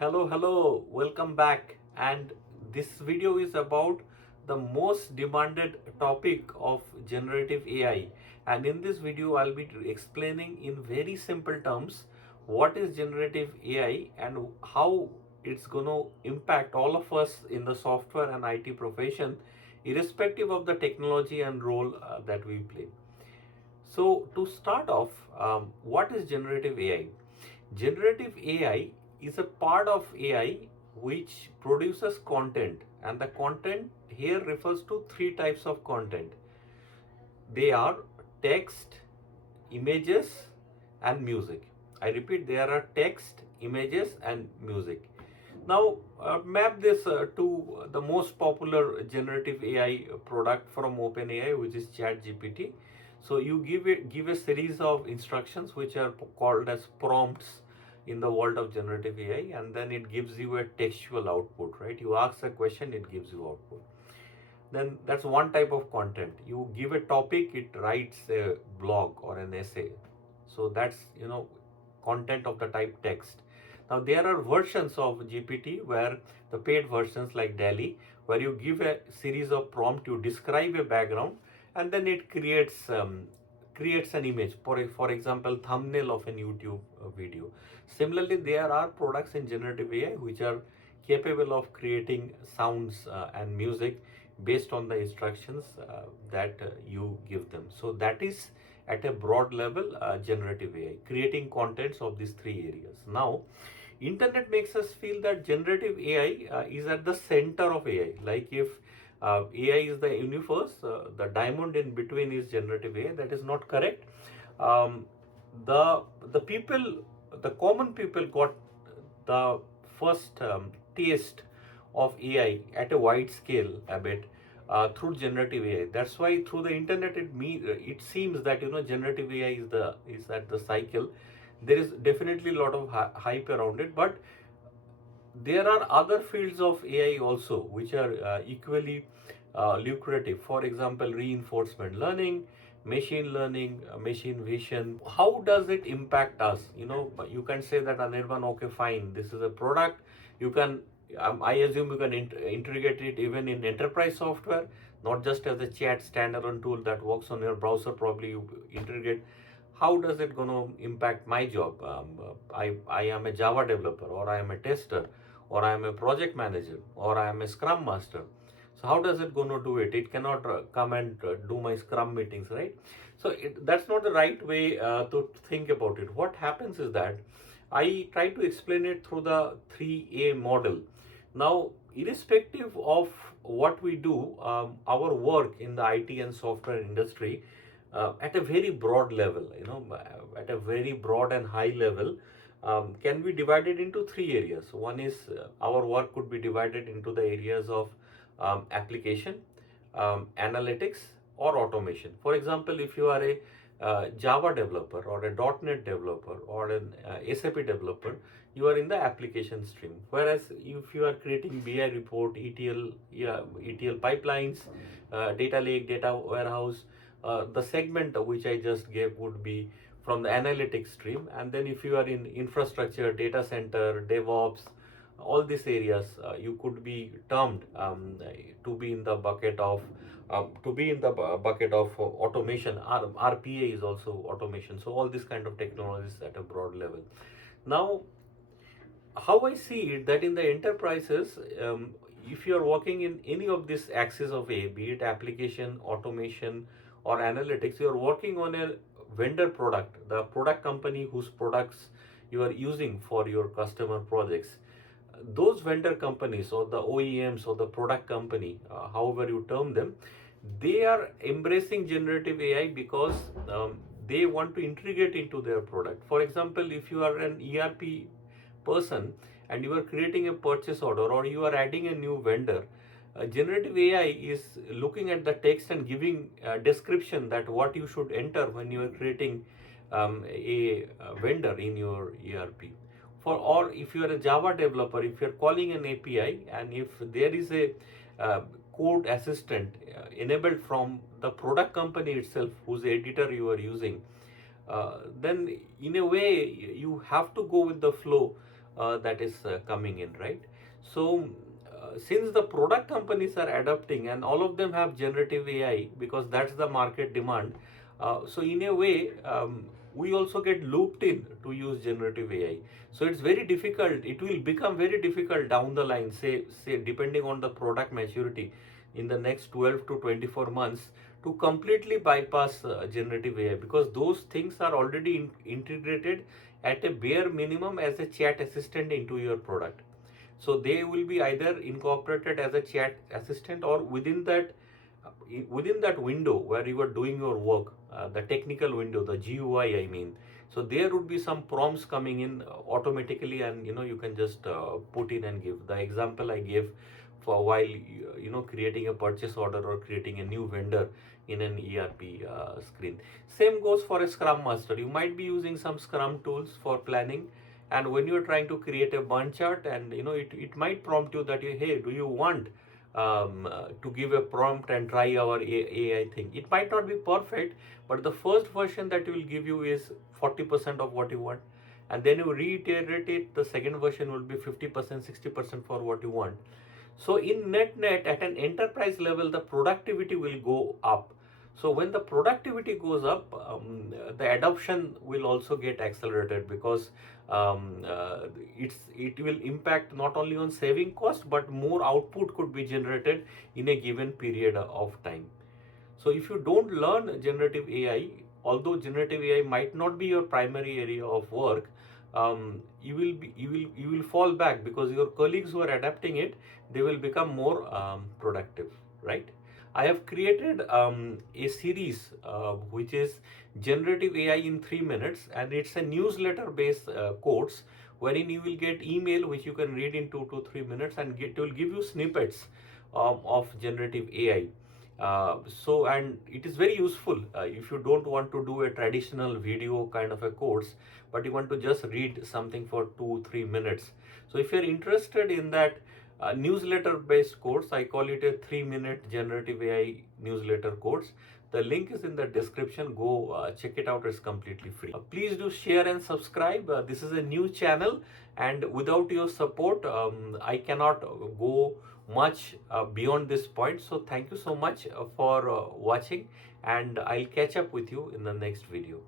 Hello, welcome back. And this video is about the most demanded topic of generative AI. And in this video, I'll be explaining in very simple terms what is generative AI and how it's going to impact all of us in the software and IT profession, irrespective of the technology and role that we play. So, to start off, what is generative AI? Generative AI is a part of AI which produces content, and the content here refers to three types of content. They are text, images, and music. I repeat, there are text, images, and music. Now, map this to the most popular generative AI product from OpenAI, which is ChatGPT. So you give a series of instructions which are called as prompts in the world of generative AI, and then it gives you a textual output, right? You ask a question, it gives you output. Then that's one type of content. You give a topic, it writes a blog or an essay. So that's content of the type text. Now there are versions of GPT where the paid versions like DALL-E, where you give a series of prompt, you describe a background, and then it creates an image. For example, thumbnail of an YouTube video. Similarly, there are products in generative AI which are capable of creating sounds and music based on the instructions that you give them. So that is at a broad level generative AI, creating contents of these three areas. Now, internet makes us feel that generative AI is at the center of AI. Like if AI is the universe, the diamond in between is generative AI. That is not correct. Um, the people, the common people got the first taste of AI at a wide scale a bit through generative AI. That's why through the internet it seems that generative AI is at the cycle. There is definitely a lot of hype around it, but there are other fields of AI also which are equally lucrative. For example, reinforcement learning, machine learning, machine vision. How does it impact us? You can say that Anirban, okay, fine, this is a product. You can, I assume you can integrate it even in enterprise software, not just as a chat standalone tool that works on your browser. Probably you integrate. How does it going to impact my job? I am a Java developer, or I am a tester, or I am a project manager, or I am a scrum master. So how does it going to do it? It cannot come and do my scrum meetings, right? So that's not the right way to think about it. What happens is that I try to explain it through the 3A model. Now, irrespective of what we do, our work in the IT and software industry at a very broad level, at a very broad and high level, can be divided into three areas. One is our work could be divided into the areas of application, analytics, or automation. For example, if you are a Java developer or a .NET developer or an SAP developer, you are in the application stream. Whereas if you are creating BI report, ETL, ETL pipelines, data lake, data warehouse, the segment which I just gave would be from the analytics stream. And then if you are in infrastructure, data center, DevOps, all these areas, you could be termed to be in the bucket of automation. RPA is also automation. So all these kind of technologies at a broad level. Now, how I see it, that in the enterprises, if you are working in any of this axis of A, be it application, automation, or analytics, you are working on a vendor product, the product company whose products you are using for your customer projects. Those vendor companies or the OEMs or the product company, however you term them, they are embracing generative AI because they want to integrate into their product. For example, if you are an ERP person and you are creating a purchase order or you are adding a new vendor, generative AI is looking at the text and giving a description that what you should enter when you are creating a vendor in your ERP. Or if you are a Java developer, if you are calling an API and if there is a code assistant enabled from the product company itself, whose editor you are using, then in a way you have to go with the flow that is coming in, right? So since the product companies are adopting and all of them have generative AI because that's the market demand, so in a way, we also get looped in to use generative AI. So it's very difficult. It will become very difficult down the line, say depending on the product maturity in the next 12 to 24 months to completely bypass generative AI, because those things are already integrated at a bare minimum as a chat assistant into your product. So they will be either incorporated as a chat assistant or within that window where you are doing your work, the technical window, the GUI, I mean. So there would be some prompts coming in automatically, and you can just put in and give. The example I gave for while creating a purchase order or creating a new vendor in an ERP screen. Same goes for a Scrum Master. You might be using some Scrum tools for planning, and when you're trying to create a Gantt chart, and it might prompt you that hey, do you want to give a prompt and try our AI thing. It might not be perfect, but the first version that will give you is 40% of what you want, and then you reiterate it, the second version will be 50%, 60% for what you want. So in net at an enterprise level, the productivity will go up. So when the productivity goes up, the adoption will also get accelerated, because it will impact not only on saving cost, but more output could be generated in a given period of time. So if you don't learn generative AI, although generative AI might not be your primary area of work, you will fall back, because your colleagues who are adapting it, they will become more productive, right? I have created a series which is generative AI in 3 minutes, and it's a newsletter based course wherein you will get email which you can read in 2 to 3 minutes, and it will give you snippets of generative AI. And it is very useful if you don't want to do a traditional video kind of a course, but you want to just read something for 2 3 minutes. So if you're interested in that newsletter based course, I call it a 3 minute generative AI newsletter course. The link is in the description. Go check it out. It's completely free. Please do share and subscribe. This is a new channel, and without your support, I cannot go much beyond this point. So thank you so much for watching, and I'll catch up with you in the next video.